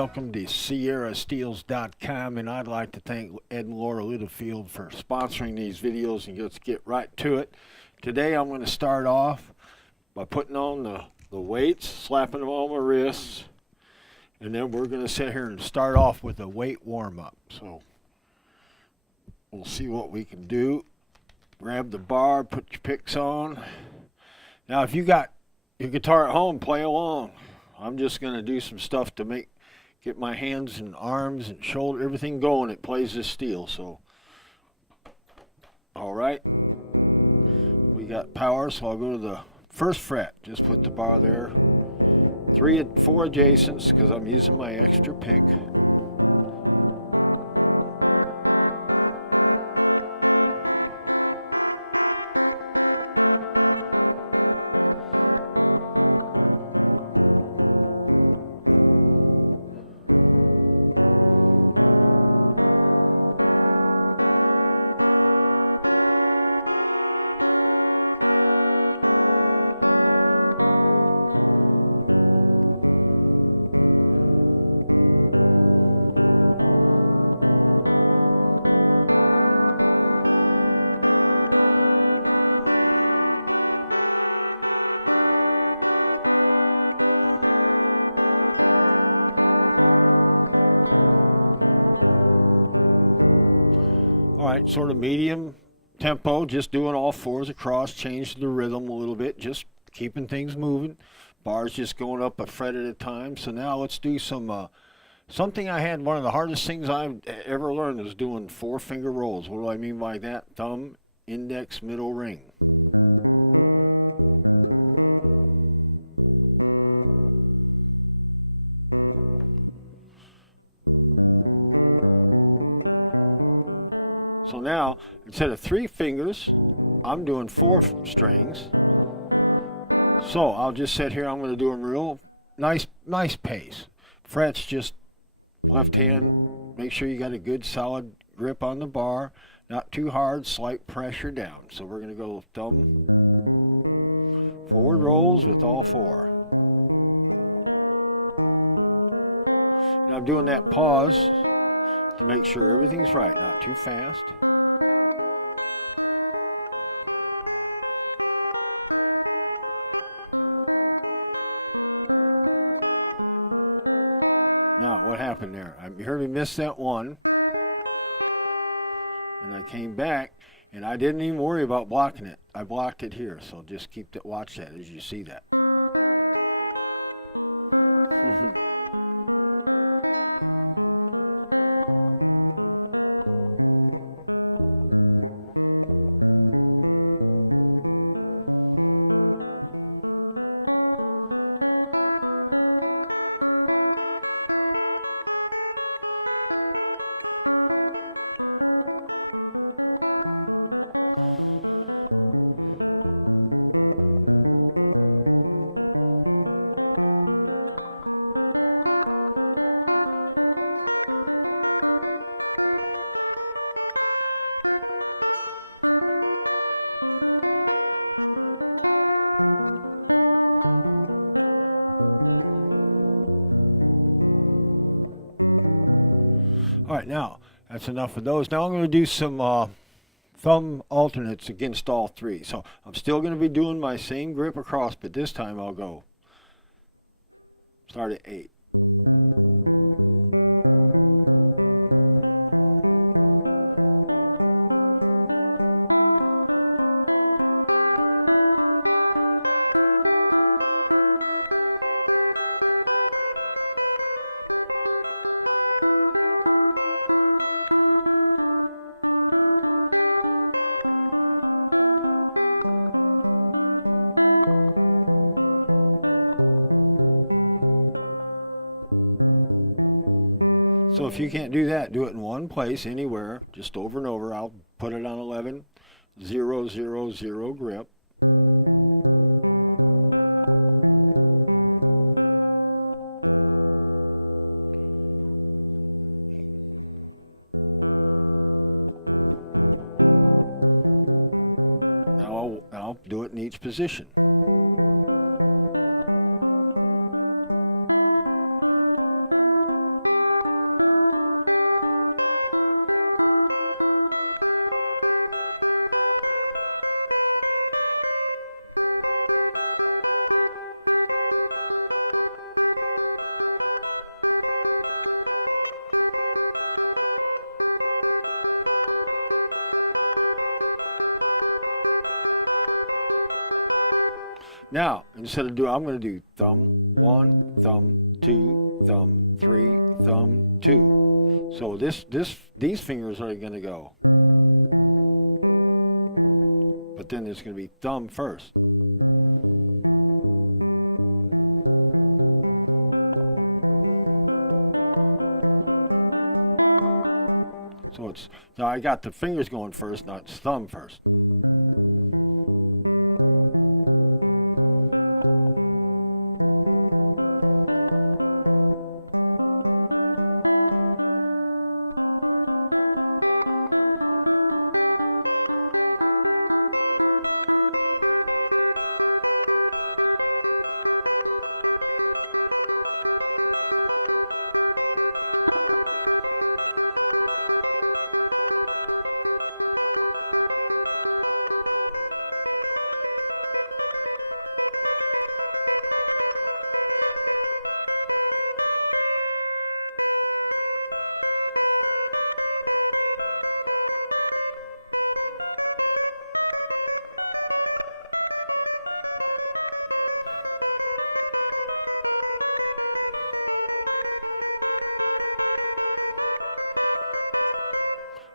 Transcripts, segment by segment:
welcome to SierraSteels.com, and I'd like to thank Ed and Laura Littlefield for sponsoring these videos, and let's get right to it. Today I'm going to start off by putting on the weights, slapping them on my wrists, and then we're going to sit here and start off with a weight warm-up. So we'll see what we can do. Grab the bar, put your picks on. Now if you got your guitar at home, play along. I'm just going to do some stuff to get my hands and arms and shoulder, everything going. It plays this steel, so. All right. We got power, so I'll go to the first fret. Just put the bar there. 4 adjacents, because I'm using my extra pick. Sort of medium tempo, just doing all fours across, change the rhythm a little bit, just keeping things moving. Bars just going up a fret at a time. So now let's do some something I had. One of the hardest things I've ever learned is doing 4-finger rolls. What do I mean by that? Thumb, index, middle, ring. Instead of 3 fingers, I'm doing 4 strings. So I'll just sit here. I'm going to do them real nice pace. Frets just left hand. Make sure you got a good solid grip on the bar. Not too hard, slight pressure down. So we're going to go thumb, forward rolls with all 4. And I'm doing that pause to make sure everything's right, not too fast. You heard me miss that one, and I came back, and I didn't even worry about blocking it. I blocked it here, so just watch that as you see that. Now, that's enough of those. Now I'm going to do some thumb alternates against all 3. So I'm still going to be doing my same grip across, but this time I'll go start at 8. If you can't do that, do it in one place, anywhere, just over and over. I'll put it on 11, 0, 0, 0 grip. Now I'll do it in each position. instead of I'm going to do thumb 1, thumb 2, thumb 3, thumb 2. So these fingers are going to go. But then there's going to be thumb first. So now I got the fingers going first, not thumb first.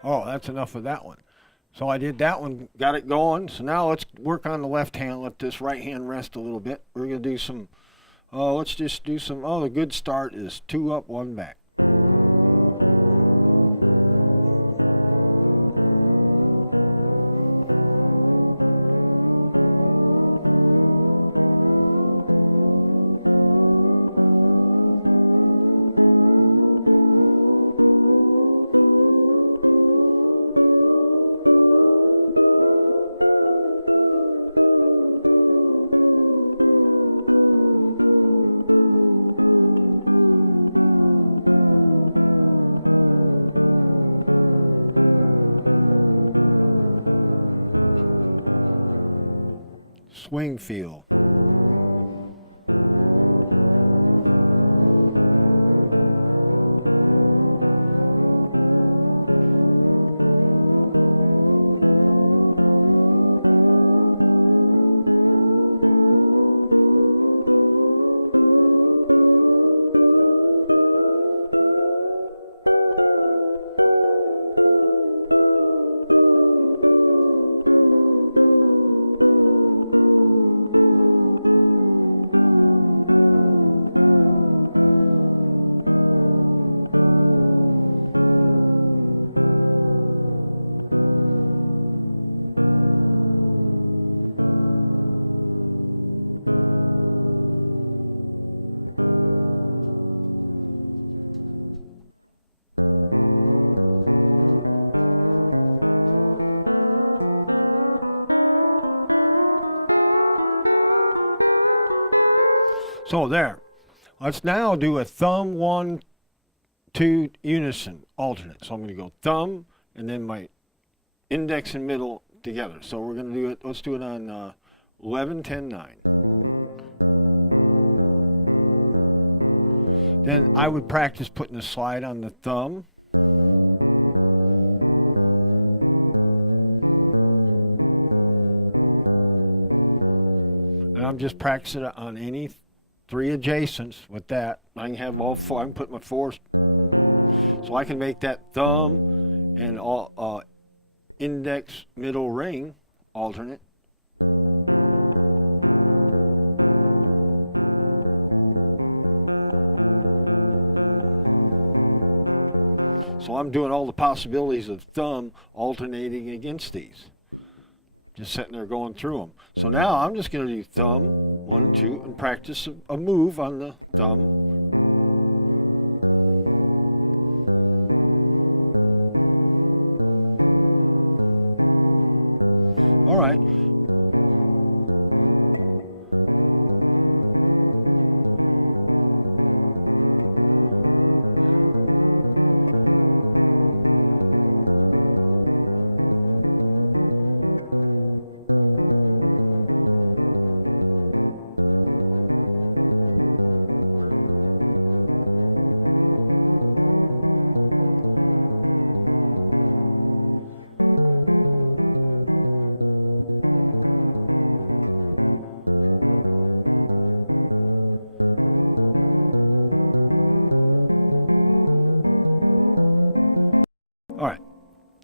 Oh, that's enough of that one. So I did that one, got it going. So now let's work on the left hand. Let this right hand rest a little bit. We're going to do some, let's just do some, the good start is 2 up, 1 back. Swing feel. So there. Let's now do a thumb 1, 2 unison alternate. So I'm going to go thumb and then my index and middle together. So we're going to do it. Let's do it on 11, 10, 9. Then I would practice putting a slide on the thumb. And I'm just practicing it on any 3 adjacents with that. I can have all 4. I can put my 4. So I can make that thumb and all index, middle, ring alternate. So I'm doing all the possibilities of thumb alternating against these. Just sitting there going through them. So now I'm just going to do thumb, 1, 2, and practice a move on the thumb. All right.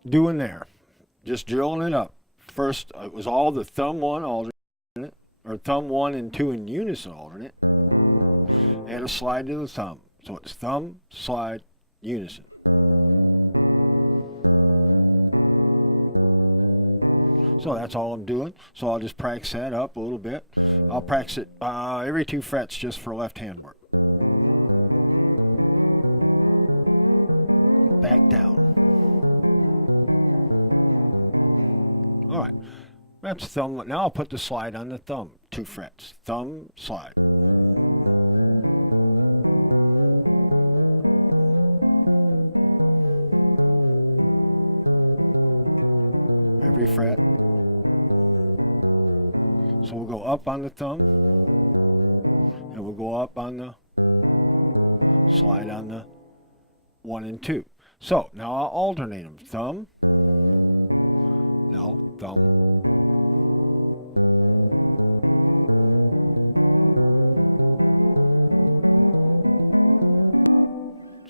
doing there. Just drilling it up. First, it was all the thumb 1 alternate, or thumb 1 and 2 in unison alternate, and a slide to the thumb. So it's thumb, slide, unison. So that's all I'm doing. So I'll just practice that up a little bit. I'll practice it every 2 frets just for left hand work. Back down. All right. That's thumb. Now I'll put the slide on the thumb. 2 frets. Thumb, slide. Every fret. So we'll go up on the thumb, and we'll go up on the slide on the 1 and 2. So now I'll alternate them. Thumb, no, thumb.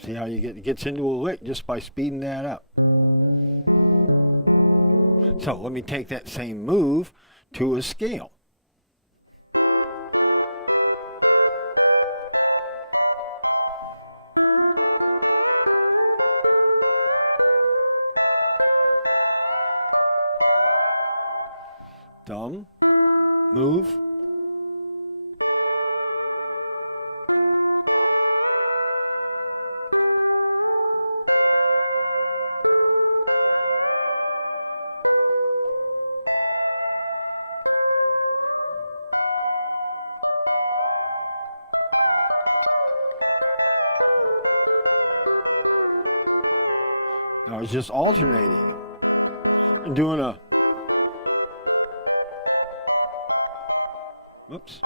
See how it gets into a lick just by speeding that up. So let me take that same move to a scale. Thumb, move. I was just alternating and doing a oops.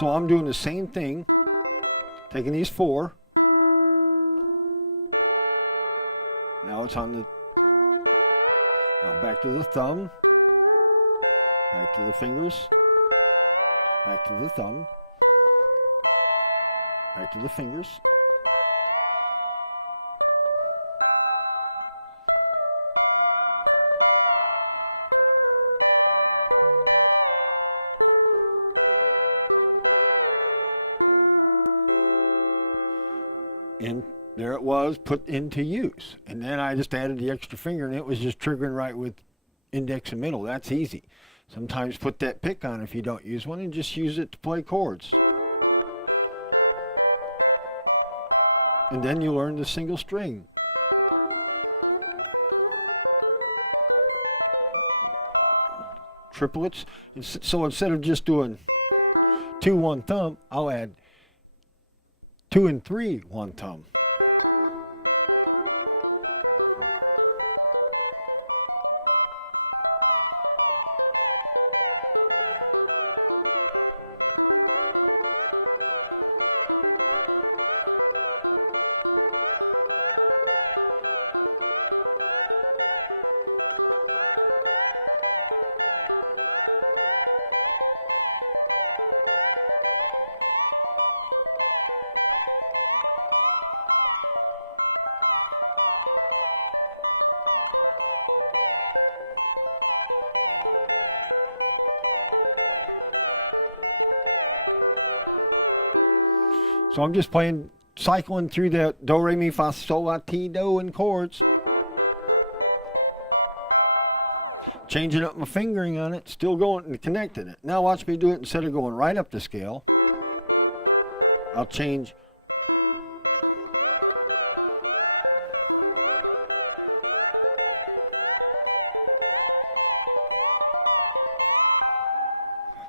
So I'm doing the same thing, taking these 4. Now it's on the, back to the thumb, back to the fingers, back to the thumb, back to the fingers. And there it was, put into use. And then I just added the extra finger, and it was just triggering right with index and middle. That's easy. Sometimes put that pick on if you don't use one, and just use it to play chords. And then you learn the single string. Triplets. So instead of just doing 2, 1 thumb, I'll add 2 and 3, 1 thumb. So I'm just playing, cycling through the do, re, mi, fa, sol, la, ti, do and chords. Changing up my fingering on it, still going and connecting it. Now watch me do it. Instead of going right up the scale, I'll change.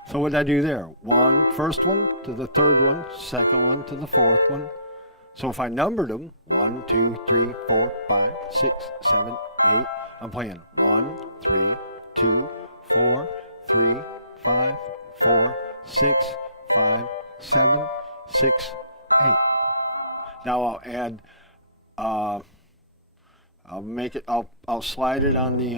So what did I do there? First one to the third one, second one to the fourth one, So if I numbered them, 1, 2, 3, 4, 5, 6, 7, 8, I'm playing 1, 3, 2, 4, 3, 5, 4, 6, 5, 7, 6, 8. Now I'll add, I'll slide it on the,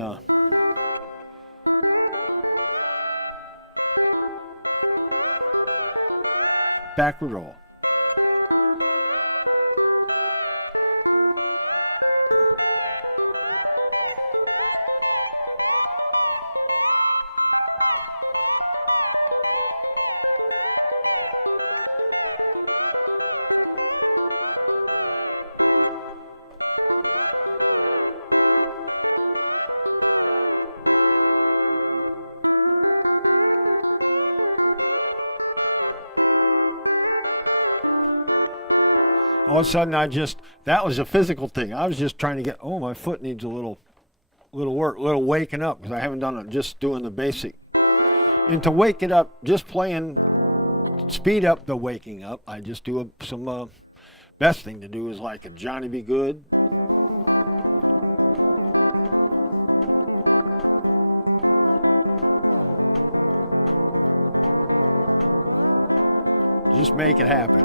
backward roll. All of a sudden, that was a physical thing. I was just trying to get, my foot needs a little work, a little waking up, because I haven't done it, just doing the basic. And to wake it up, just playing, speed up the waking up, I just do some, best thing to do is like a Johnny Be Good. Just make it happen.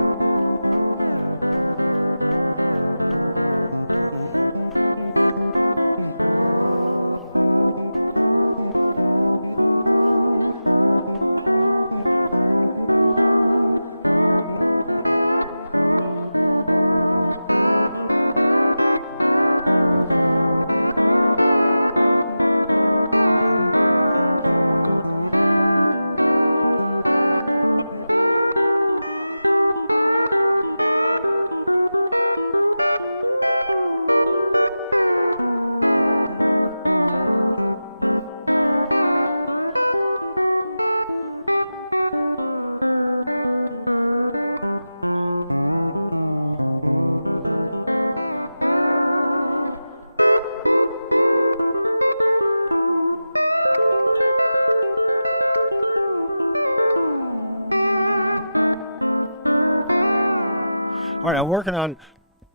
I'm working on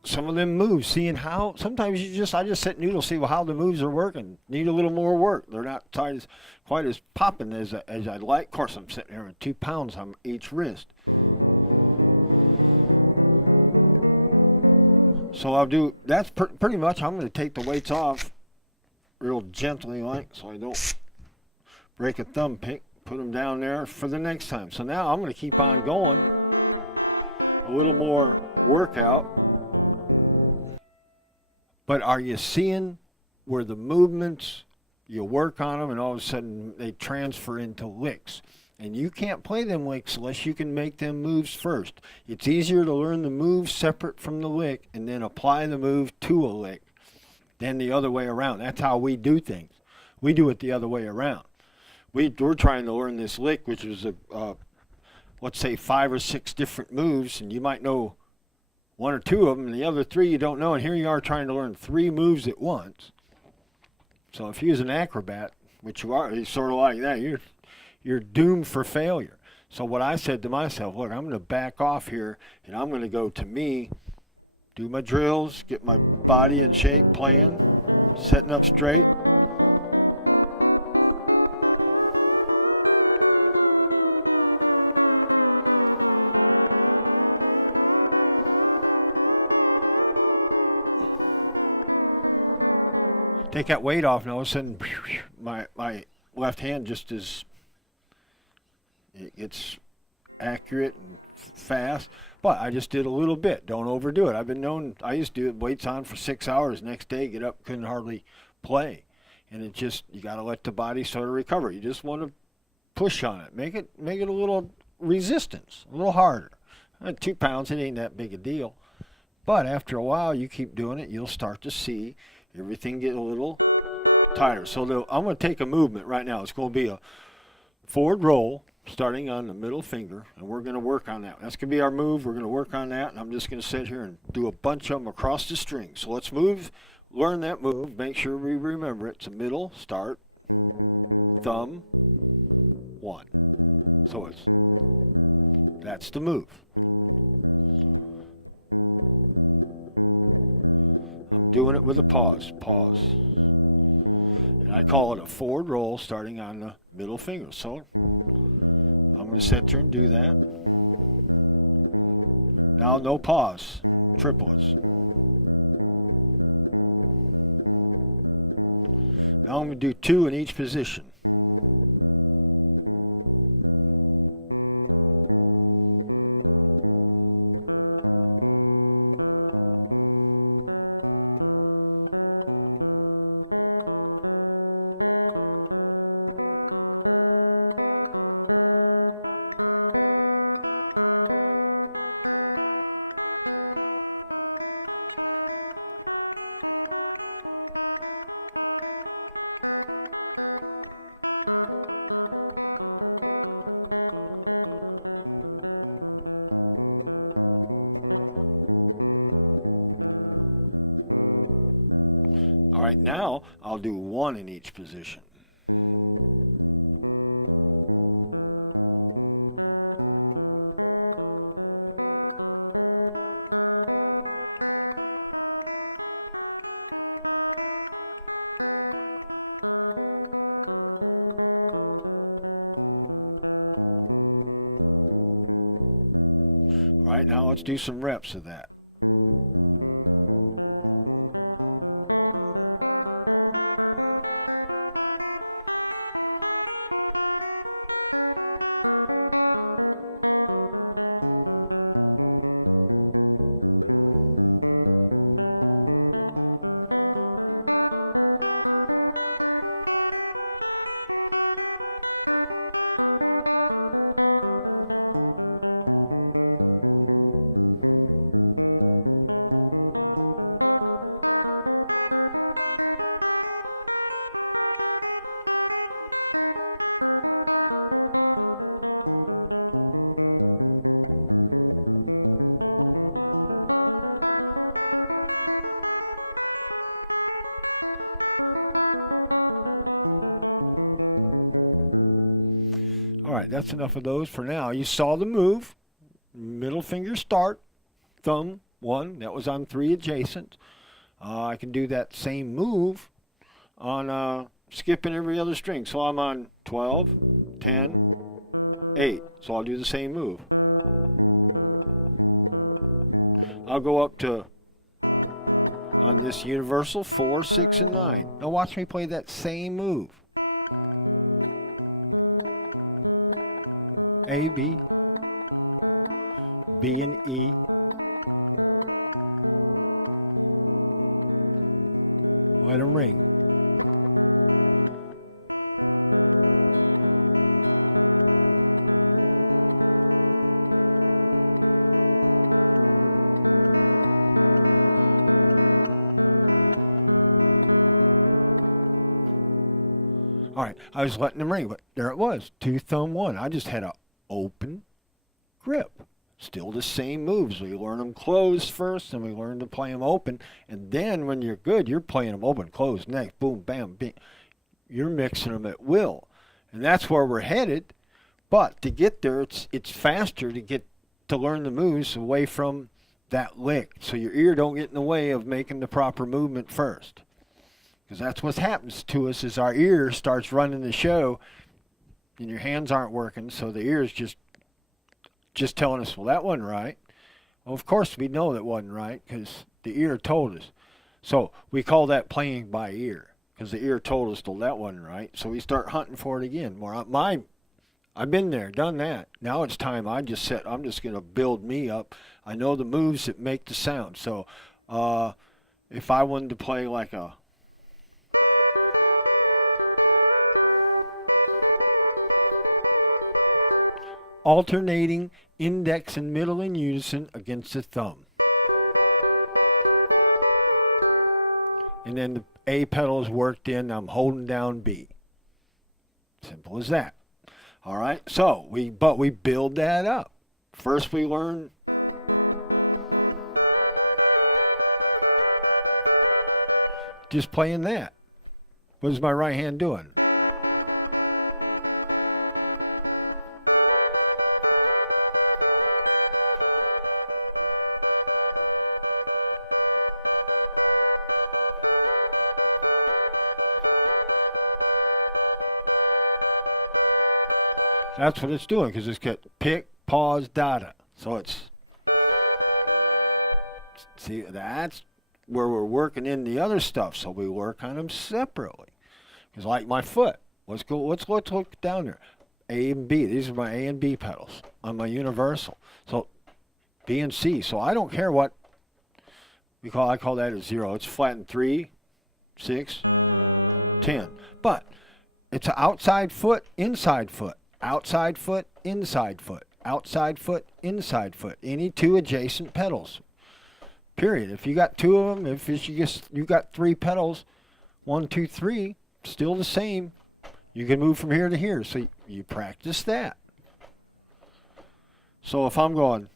some of them moves, seeing how sometimes I just sit noodle, see how the moves are working. Need a little more work. They're not quite as popping as I'd like. Of course, I'm sitting here with 2 pounds on each wrist. So I'll do, that's pretty much, I'm going to take the weights off real gently like, so I don't break a thumb pick. Put them down there for the next time. So now I'm going to keep on going. A little more workout. But are you seeing where the movements, you work on them and all of a sudden they transfer into licks? And you can't play them licks unless you can make them moves first. It's easier to learn the move separate from the lick and then apply the move to a lick than the other way around. That's how we do things. We do it the other way around. We're trying to learn this lick, which is let's say 5 or 6 different moves, and you might know 1 or 2 of them, and the other 3 you don't know, and here you are trying to learn 3 moves at once. So if you're an acrobat, which you are, you're sort of like that, you're doomed for failure. So what I said to myself, look, I'm going to back off here, and I'm going to go to me, do my drills, get my body in shape, playing, setting up straight. Take that weight off, and all of a sudden, my left hand just it's accurate and fast. But I just did a little bit. Don't overdo it. I've been known, I used to do it, weights on for 6 hours. Next day, get up, couldn't hardly play. And it just, you got to let the body sort of recover. You just want to push on it. Make it a little resistance, a little harder. 2 pounds, it ain't that big a deal. But after a while, you keep doing it, you'll start to see everything get a little tighter. So I'm going to take a movement right now. It's going to be a forward roll starting on the middle finger, and we're going to work on that. That's going to be our move. We're going to work on that, and I'm just going to sit here and do a bunch of them across the string. So let's learn that move, make sure we remember it. It's a middle, start, thumb, 1. So that's the move. with a pause. Pause. And I call it a forward roll starting on the middle finger. So I'm going to sit there and do that. Now no pause. Triplets. Now I'm going to do 2 in each position. Now I'll do 1 in each position. All right, now let's do some reps of that. That's enough of those for now. You saw the move. Middle finger start. Thumb 1. That was on 3 adjacent. I can do that same move on skipping every other string. So I'm on 12, 10, 8. So I'll do the same move. I'll go up to on this universal 4, 6, and 9. Now watch me play that same move. A, B, B and E, let it ring. All right, I was letting them ring, but there it was, 2 thumb 1. I just had a open grip. Still the same moves. We learn them closed first, and we learn to play them open. And then when you're good, you're playing them open, closed, next, boom, bam, bing. You're mixing them at will. And that's where we're headed. But to get there, it's faster to learn the moves away from that lick. So your ear don't get in the way of making the proper movement first. Because that's what happens to us is our ear starts running the show, and your hands aren't working, so the ear is just telling us, well, that wasn't right. Well, of course we know that wasn't right because the ear told us. So we call that playing by ear because the ear told us, well, that wasn't right. So we start hunting for it again. I've been there, done that. Now it's time I'm just going to build me up. I know the moves that make the sound. So if I wanted to play like a alternating index and middle in unison against the thumb. And then the A pedal is worked in, I'm holding down B. Simple as that. All right, so we build that up. First we learn just playing that. What is my right hand doing? That's what it's doing, because it's got pick, pause, data. So it's, see, that's where we're working in the other stuff. So we work on them separately. Because like my foot, let's look down there. A and B, these are my A and B pedals on my universal. So B and C. So I don't care what I call that a 0. It's flattened 3, 6, 10. But it's an outside foot, inside foot, outside foot, inside foot, outside foot, inside foot. Any two adjacent pedals. Period. If you got two of them, if it's you got 3 pedals, 1, 2, 3, still the same. You can move from here to here. So you practice that. So if I'm going,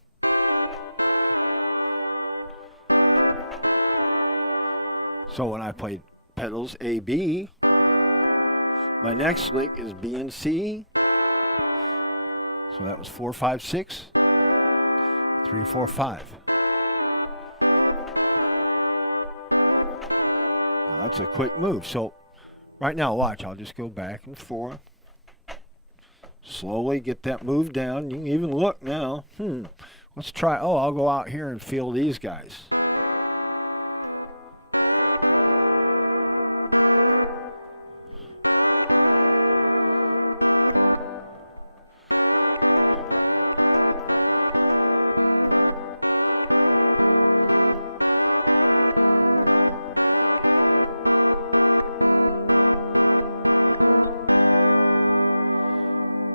so when I played pedals A, B, my next lick is B and C. So that was 4, 5, 6, 3, 4, 5. That's a quick move. So right now, watch, I'll just go back and forth. Slowly get that move down. You can even look now. Let's try, I'll go out here and feel these guys.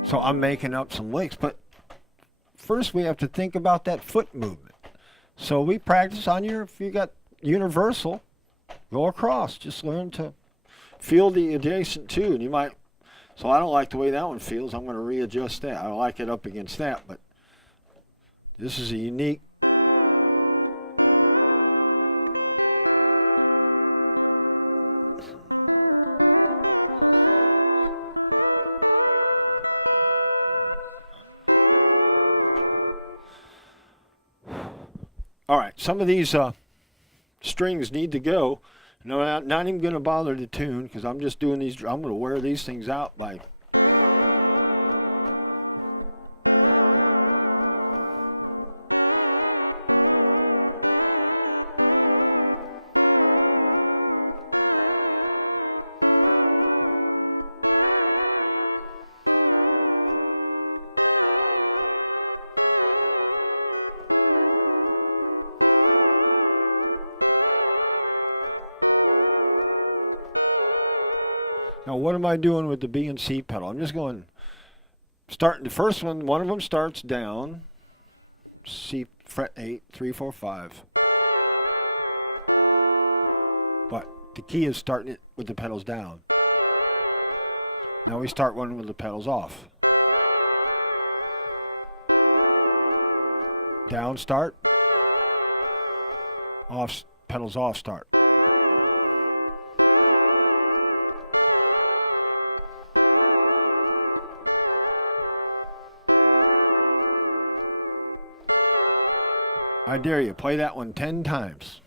So I'm making up some licks, but first we have to think about that foot movement. So we practice on if you got universal, go across. Just learn to feel the adjacent tune. You might, so I don't like the way that one feels. I'm going to readjust that. I like it up against that, but this is a unique. All right, some of these strings need to go. No, I'm not even going to bother to tune because I'm just doing these. I'm going to wear these things out by. Now, what am I doing with the B and C pedal? I'm just going, starting the first one of them starts down, C fret 8, 3, 4, 5. But the key is starting it with the pedals down. Now we start one with the pedals off. Down start, off, pedals off start. I dare you, play that one 10 times.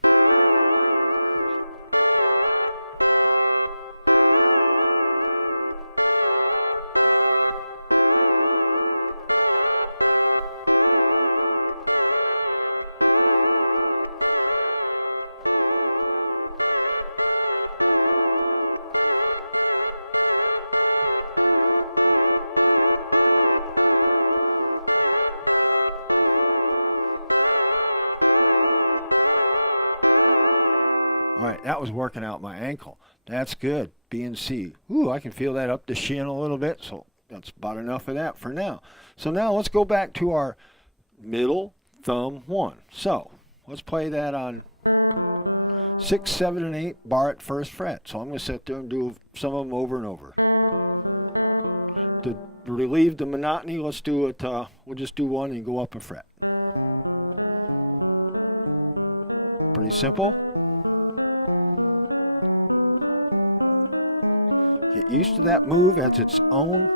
That was working out my ankle. That's good. B and C. Ooh, I can feel that up the shin a little bit, so that's about enough of that for now. So now let's go back to our middle thumb 1. So let's play that on 6, 7, and 8 bar at first fret. So I'm going to sit there and do some of them over and over. To relieve the monotony, let's do it. We'll just do one and go up a fret. Pretty simple. Used to that move as its own.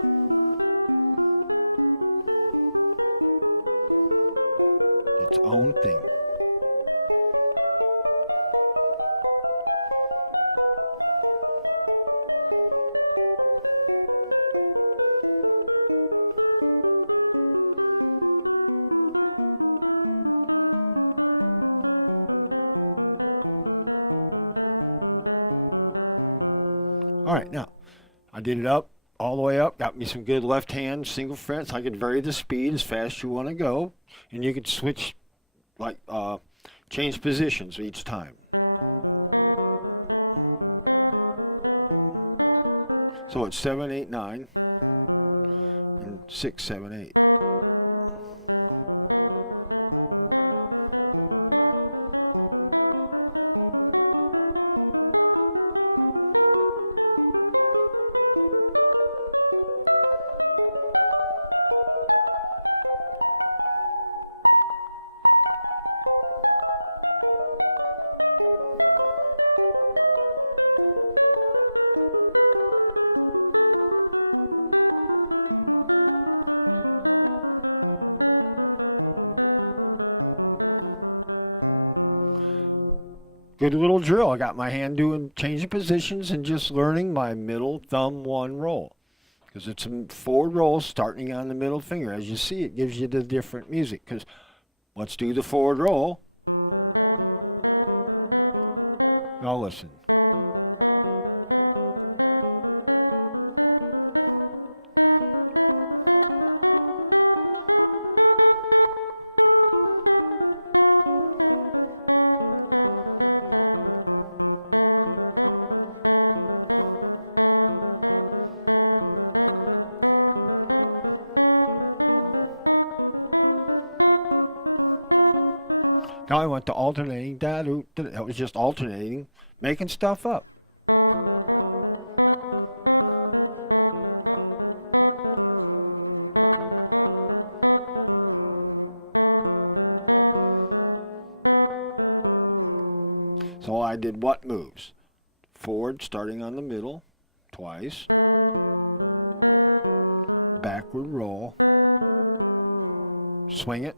Thing. did it up, all the way up, got me some good left hand single frets. I could vary the speed as fast as you want to go, and you could switch, like, change positions each time. So it's 7, 8, 9, and 6, 7, 8. Good little drill. I got my hand doing changing positions and just learning my middle thumb 1 roll. Because it's a forward roll starting on the middle finger. As you see, it gives you the different music. Because let's do the forward roll. Now listen. Now I went to alternating, that was just alternating, making stuff up. So I did what moves? Forward, starting on the middle, twice. Backward roll. Swing it.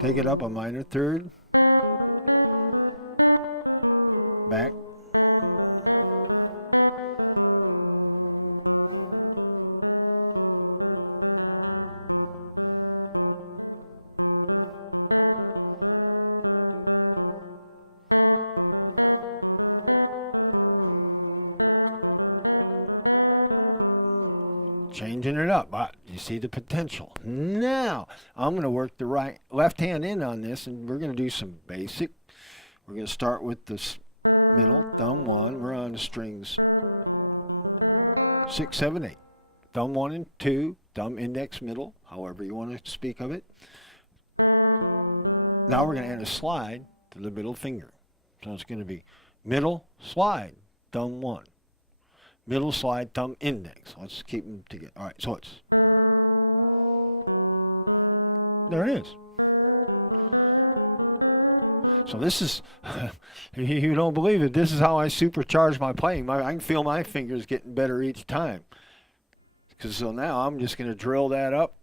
Take it up a minor third. Back. Changing it up, but you see the potential. Now, I'm going to work the left hand in on this, and we're going to do some basic. We're going to start with this middle, thumb 1. We're on the strings 6, 7, 8. Thumb 1 and 2, thumb index middle, however you want to speak of it. Now we're going to add a slide to the middle finger. So it's going to be middle, slide, thumb 1. Middle, slide, thumb, index. Let's keep them together. All right, so it's... There it is. So this is... You don't believe it. This is how I supercharge my playing. I can feel my fingers getting better each time. So now I'm just going to drill that up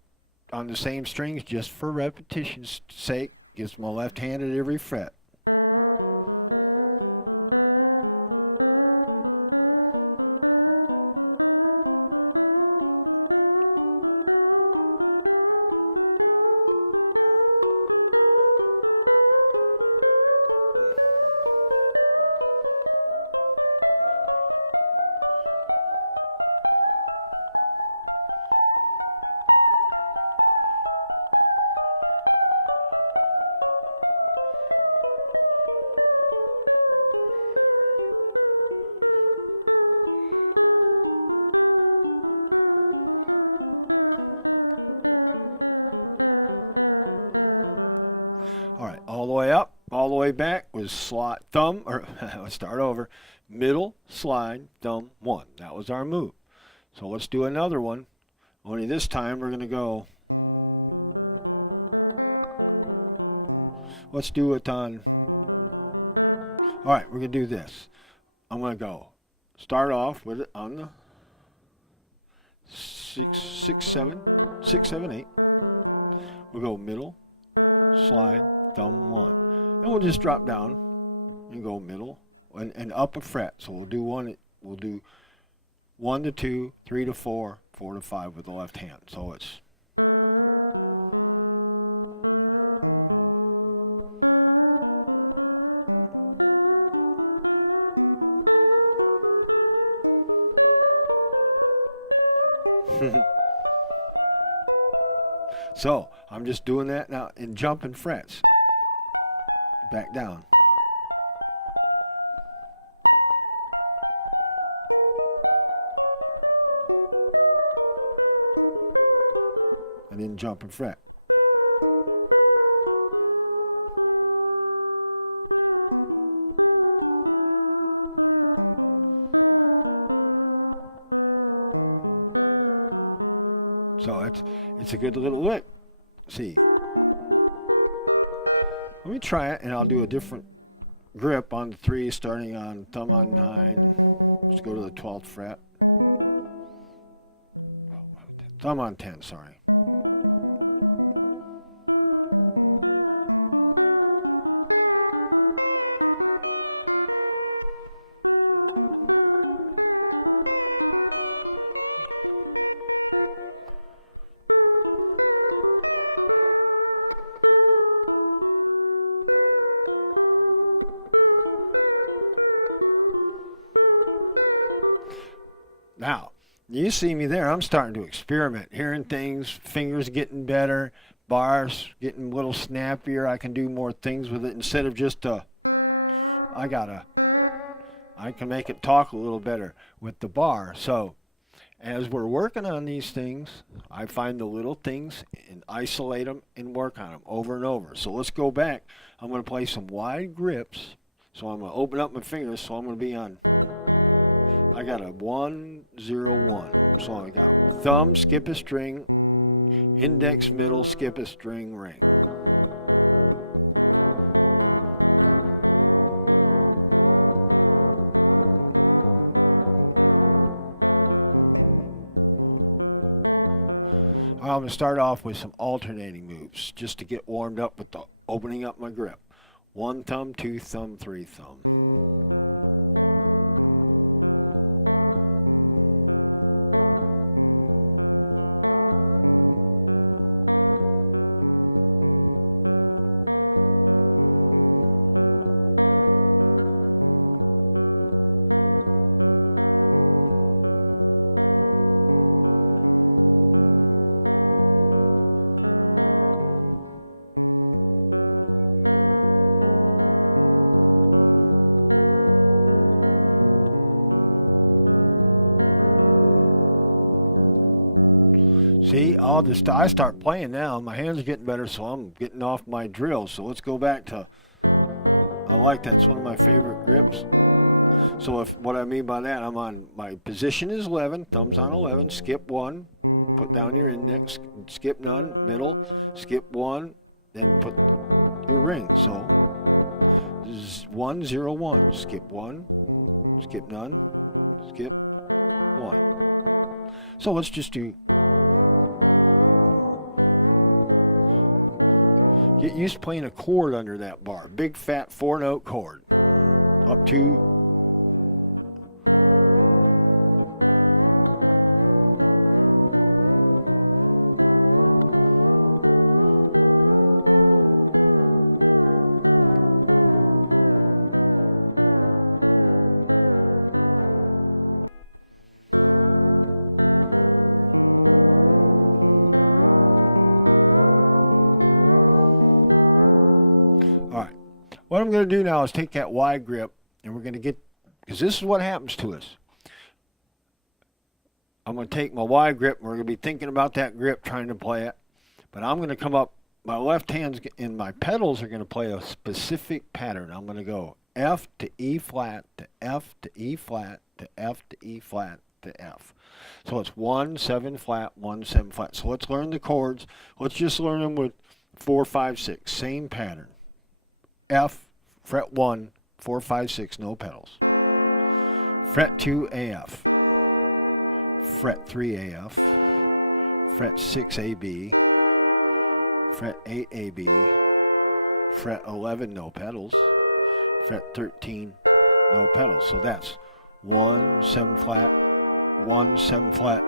on the same strings just for repetition's sake. Gives my left hand at every fret. Up, all the way back was slide, thumb, or let's start over. Middle, slide, thumb, 1. That was our move. So let's do another one. Only this time we're going to go. Let's do it on. All right, we're going to do this. I'm going to go. Start off with it on the 6, 7, 8. We'll go middle, slide, thumb, 1. And we'll just drop down and go middle and up a fret. So we'll do 1 to 2, 3 to 4, 4 to 5 with the left hand. So it's So I'm just doing that now in jumping frets. Back down. And then jumping fret. So it's a good little lick. See. Let me try it, and I'll do a different grip on the 3, starting on thumb on 9. Let's go to the 12th fret. Thumb on 10, sorry. Now, you see me there, I'm starting to experiment, hearing things, fingers getting better, bars getting a little snappier. I can do more things with it instead of just I can make it talk a little better with the bar. So as we're working on these things, I find the little things and isolate them and work on them over and over. So let's go back. I'm going to play some wide grips. So I'm going to open up my fingers. So I'm going to be on, I got a 1, 0, 1. So I got thumb, skip a string, index, middle, skip a string, ring. I'm going to start off with some alternating moves just to get warmed up with the opening up my grip. 1 thumb, 2 thumb, 3 thumb. I start playing now. My hands are getting better, so I'm getting off my drill. So let's go back to, I like that. It's one of my favorite grips. So what I mean by that, I'm on, my position is 11, thumbs on 11, skip 1, put down your index, skip none, middle, skip 1, then put your ring. So this is 1, 0, 1, skip 1, skip none, skip 1. So let's just do. Get used to playing a chord under that bar. Big fat 4-note chord. Up to. What I'm going to do now is take that wide grip, and we're going to get, because this is what happens to us. I'm going to take my wide grip, and we're going to be thinking about that grip, trying to play it. But I'm going to come up, my left hand's and my pedals are going to play a specific pattern. I'm going to go F to E flat to F to E flat to F to E flat to F. So it's 1, 7 flat, 1, 7 flat. So let's learn the chords. Let's just learn them with 4, 5, 6. Same pattern. F, fret 1, 4, 5, 6, no pedals. Fret 2, AF. Fret 3, AF. Fret 6, AB. Fret 8, AB. Fret 11, no pedals. Fret 13, no pedals. So that's 1, 7 flat, 1, 7 flat,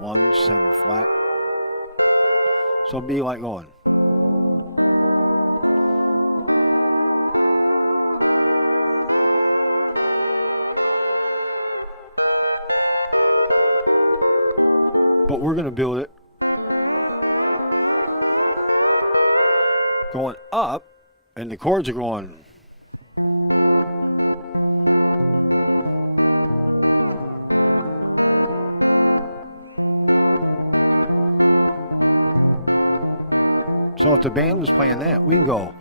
1, 7 flat. So it'd be like going. but we're going to build it going up, and the chords are going. So if the band was playing that, we go.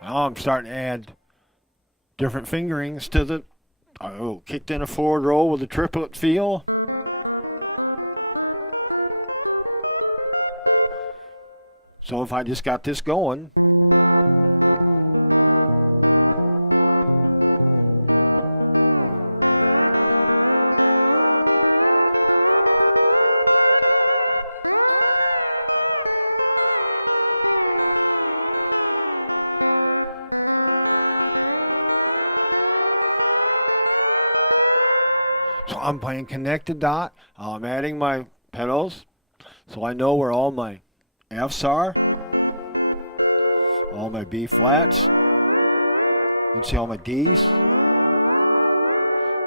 Now I'm starting to add different fingerings to the, kicked in a forward roll with a triplet feel. So if I just got this going, I'm playing connected dot. I'm adding my pedals so I know where all my F's are, all my B flats. Let's see all my D's.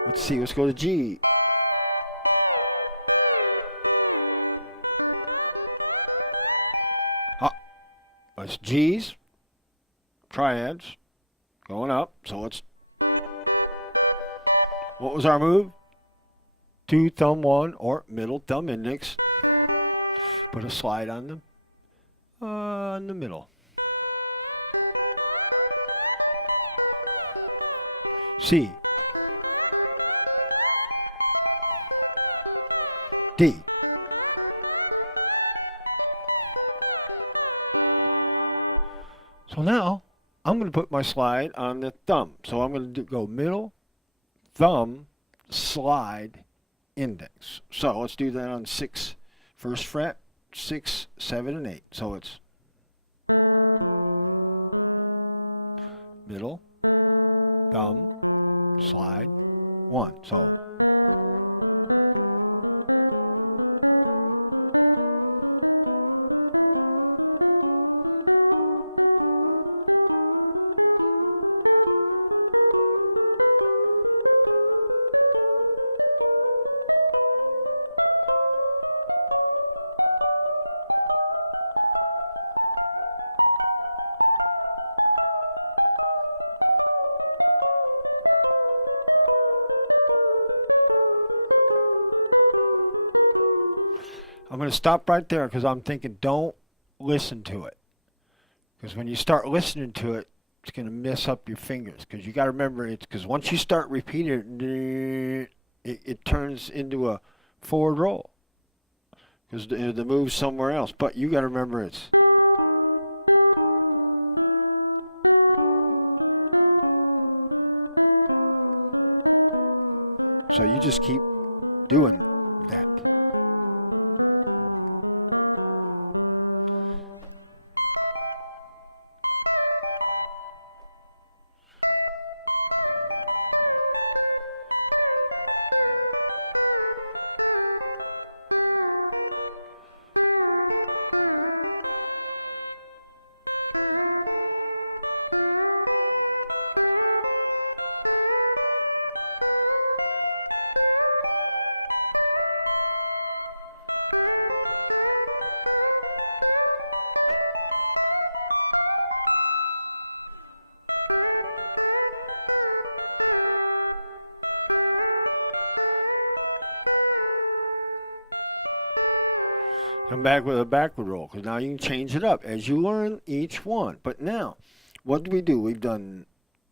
Let's see, let's go to G. That's G's, triads, going up. So let's, what was our move? 2 thumb 1 or middle thumb index. Put a slide on them in the middle. C, D, so now I'm going to put my slide on the thumb. So I'm going to go middle, thumb, slide, index. So let's do that on 6, first fret, 6, 7, and 8. So it's middle, thumb, slide, 1. So I'm going to stop right there because I'm thinking don't listen to it. Because when you start listening to it, it's going to mess up your fingers. Because you got to remember, it's because once you start repeating it turns into a forward roll. Because the move's somewhere else. But you got to remember it's. So you just keep doing that. Come back with a backward roll, because now you can change it up as you learn each one. But now, what do we do? We've done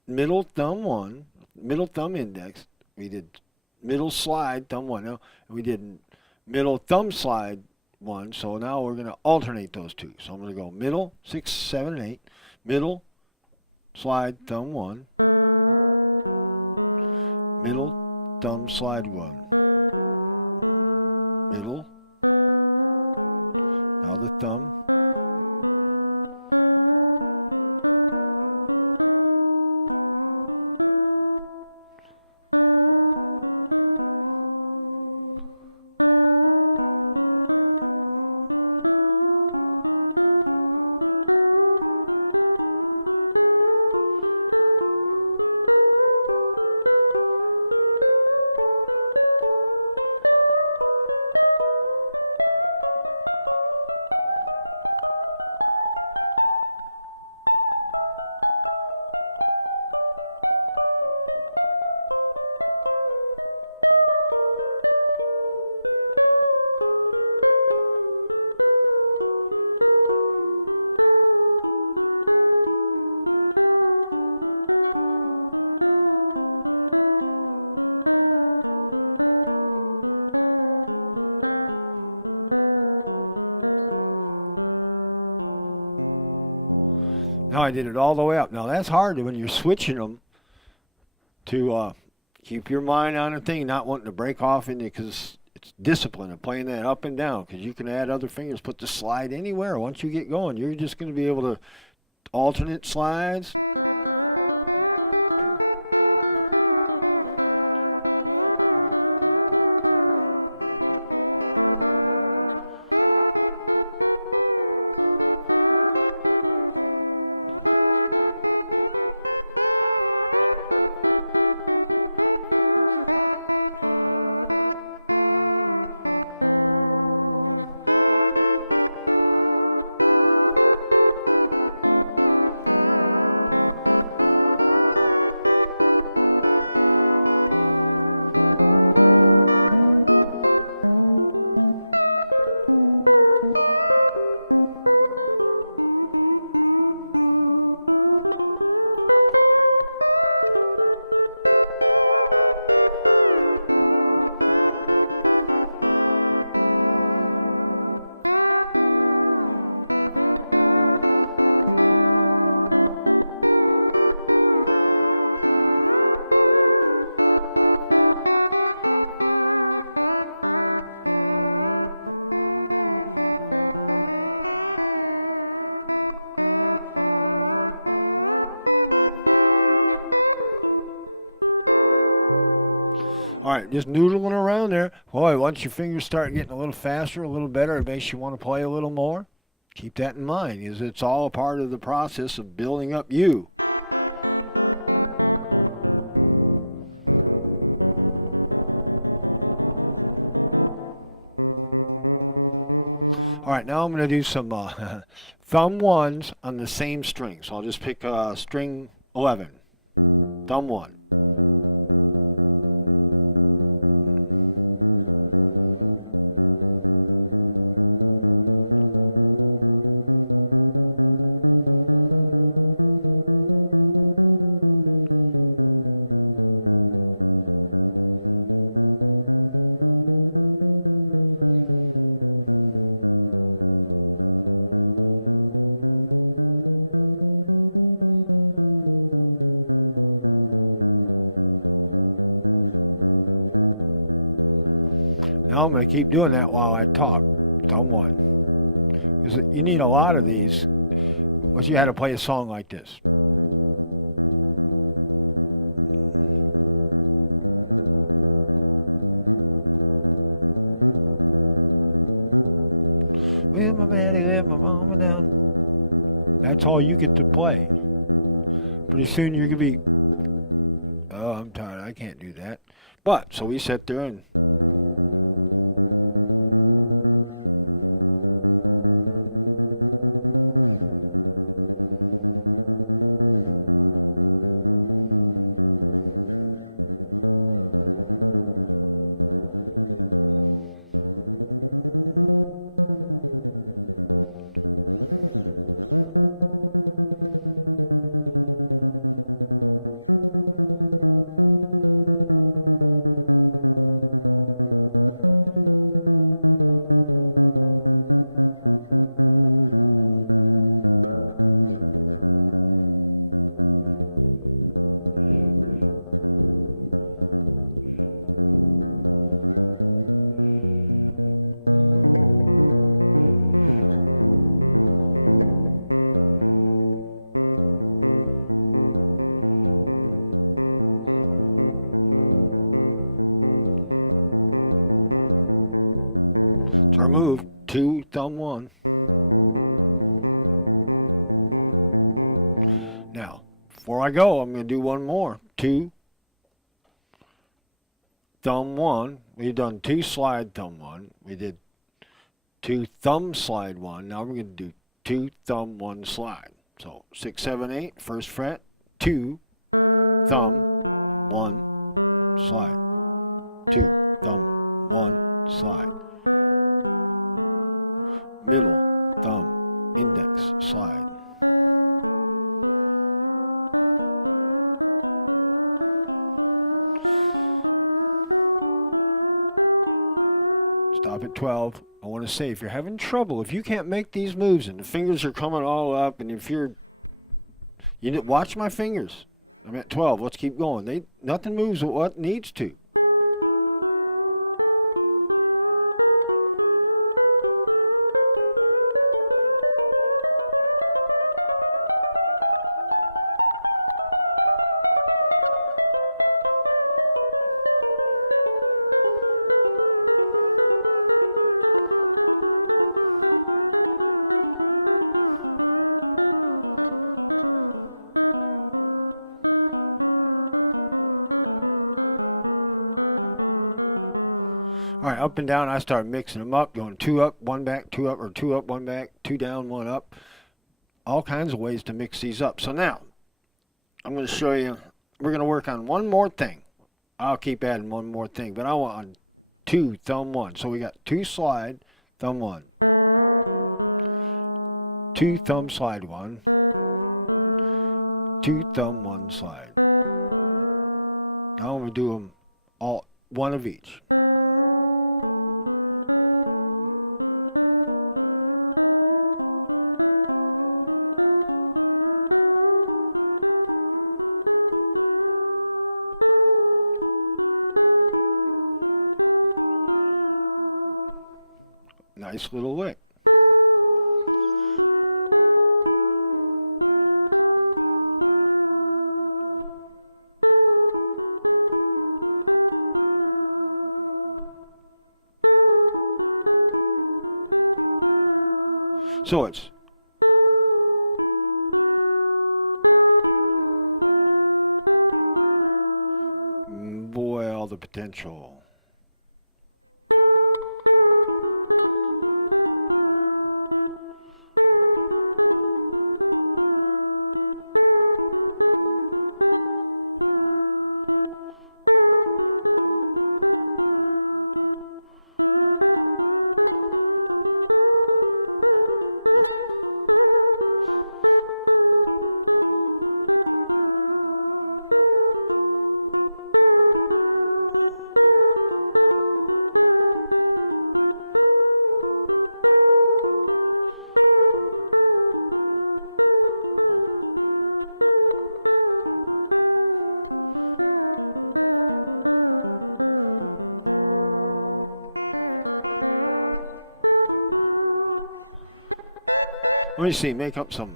middle thumb 1, middle thumb index. We did middle slide thumb 1. Now we did middle thumb slide 1. So now we're going to alternate those two. So I'm going to go middle 6, 7, and 8. Middle slide thumb 1. Middle thumb slide 1. Middle. Now the thumb. Now I did it all the way up. Now that's hard when you're switching them to keep your mind on a thing, not wanting to break off in it, because it's discipline of playing that up and down, because you can add other fingers, put the slide anywhere. Once you get going, you're just going to be able to alternate slides. Just noodling around there. Boy, once your fingers start getting a little faster, a little better, it makes you want to play a little more. Keep that in mind, because it's all a part of the process of building up you. All right, now I'm going to do some thumb ones on the same string. So I'll just pick string 11, thumb 1. I'm going to keep doing that while I talk. Thumb 1. Because you need a lot of these once you had to play a song like this. That's all you get to play. Pretty soon you're going to be, oh, I'm tired, I can't do that. But, so we sit there and thumb 1. Now, before I go, I'm going to do one more. 2, thumb 1. We've done 2 slide thumb 1. We did 2 thumb slide 1. Now we're going to do 2 thumb 1 slide. So 6, 7, 8, first fret, 2, thumb, 1, slide. 2, thumb, 1, slide. Middle, thumb, index, slide. Stop at 12. I want to say, if you're having trouble, if you can't make these moves and the fingers are coming all up, and if you're Watch my fingers. I'm at 12. Let's keep going. Nothing moves with what needs to. Up and down, I start mixing them up, going 2 up, 1 back, 2 up, or 2 up, 1 back, 2 down, 1 up. All kinds of ways to mix these up. So now, I'm going to show you, we're going to work on one more thing. I'll keep adding one more thing, but I want on 2, thumb 1. So we got 2 slide, thumb 1. 2 thumb slide 1. 2 thumb 1 slide. Now I'm going to do them all, one of each. Nice little lick. So it's boy, all the potential. Let me see, make up some.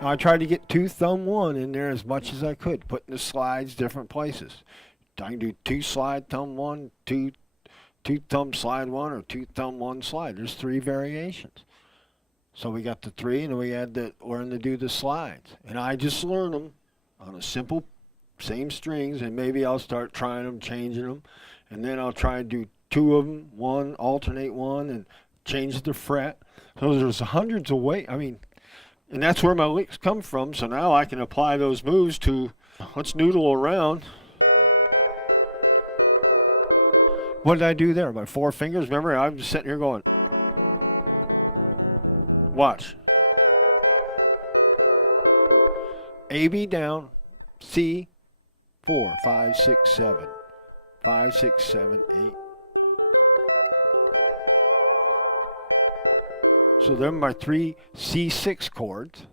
I tried to get 2 thumb 1 in there as much as I could, putting the slides different places. I can do 2 slide thumb 1, 2 thumb slide 1, or 2 thumb 1 slide. There's 3 variations. So we got the 3, and then we had to learn to do the slides. And I just learned them on a simple, same strings, and maybe I'll start trying them, changing them, and then I'll try and do 2 of them, 1, alternate 1, and change the fret. So there's hundreds of ways. I mean, and that's where my licks come from, so now I can apply those moves to, let's noodle around. What did I do there? My 4 fingers? Remember, I'm just sitting here going. Watch. A, B down, C, 4, 5, 6, 7. 5, 6, 7, 8. So they're my 3 C6 chords,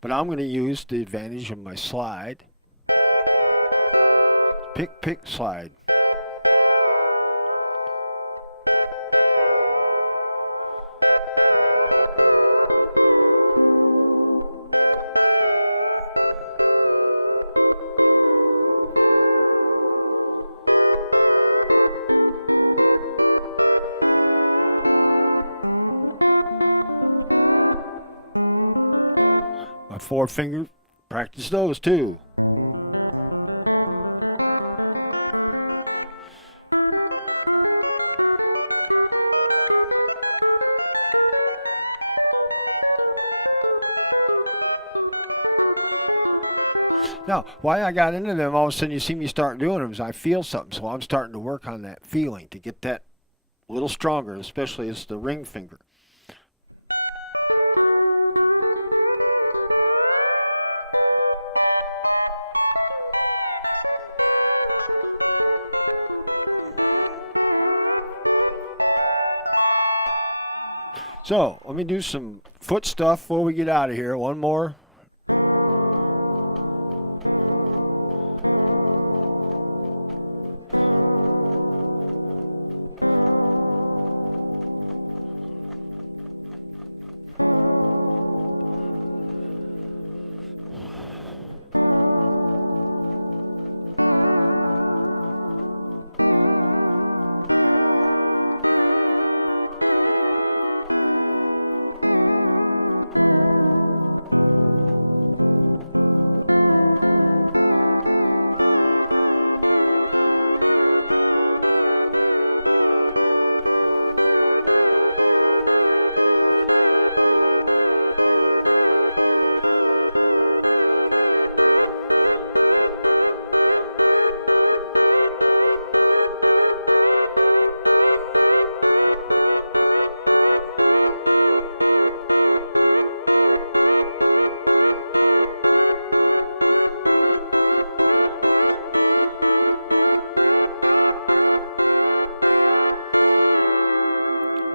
but I'm going to use the advantage of my slide. Pick, pick, slide. more fingers, practice those too. Now, why I got into them, all of a sudden you see me start doing them, is I feel something. So I'm starting to work on that feeling to get that a little stronger, especially as the ring finger. So, let me do some foot stuff before we get out of here. One more.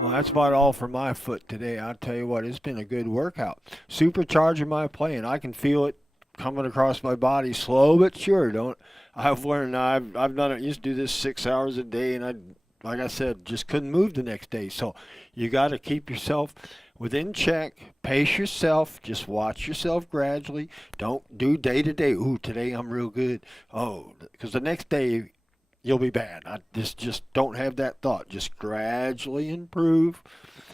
That's about all for my foot today. I'll tell you what, it's been a good workout. Supercharging my playing. I can feel it coming across my body slow but sure. I've learned, I've done it. I used to do this 6 hours a day, and like I said, just couldn't move the next day. So you got to keep yourself within check. Pace yourself. Just watch yourself gradually. Don't do day to day. Ooh, today I'm real good. Oh, because the next day you'll be bad. Just don't have that thought. Just gradually improve.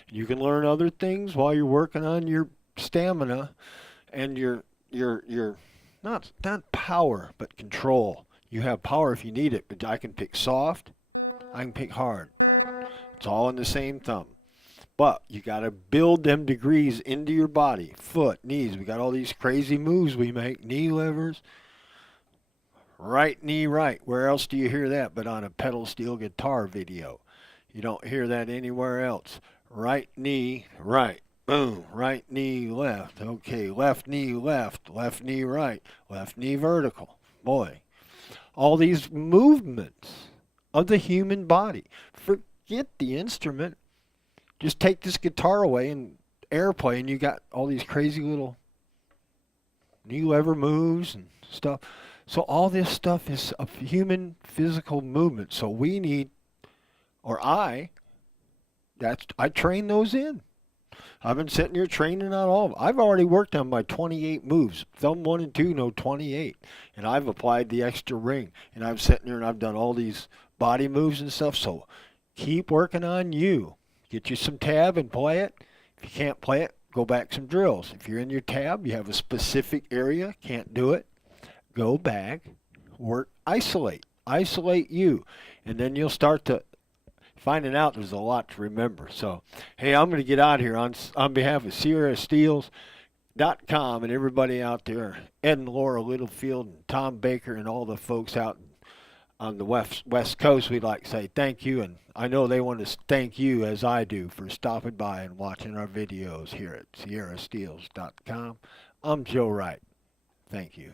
You can learn other things while you're working on your stamina and your not power, but control. You have power if you need it, but I can pick soft, I can pick hard. It's all in the same thumb. But you got to build them degrees into your body. Foot, knees. We got all these crazy moves we make. Knee levers. Right knee right. Where else do you hear that but on a pedal steel guitar video? You don't hear that anywhere else. Right knee right. Boom. Right knee left. Okay. Left knee left. Left knee right. Left knee vertical. Boy. All these movements of the human body. Forget the instrument. Just take this guitar away and airplay, and you got all these crazy little knee lever moves and stuff. So all this stuff is a human physical movement. So we need, or I train those in. I've been sitting here training on all of them. I've already worked on my 28 moves. Thumb 1 and 2 know 28. And I've applied the extra ring. And I'm sitting here and I've done all these body moves and stuff. So keep working on you. Get you some tab and play it. If you can't play it, go back some drills. If you're in your tab, you have a specific area, can't do it, go back, work, isolate you, and then you'll start to finding out there's a lot to remember. So, hey, I'm going to get out of here on behalf of SierraSteels.com and everybody out there, Ed and Laura Littlefield and Tom Baker and all the folks out on the West Coast. We'd like to say thank you, and I know they want to thank you as I do for stopping by and watching our videos here at SierraSteels.com. I'm Joe Wright. Thank you.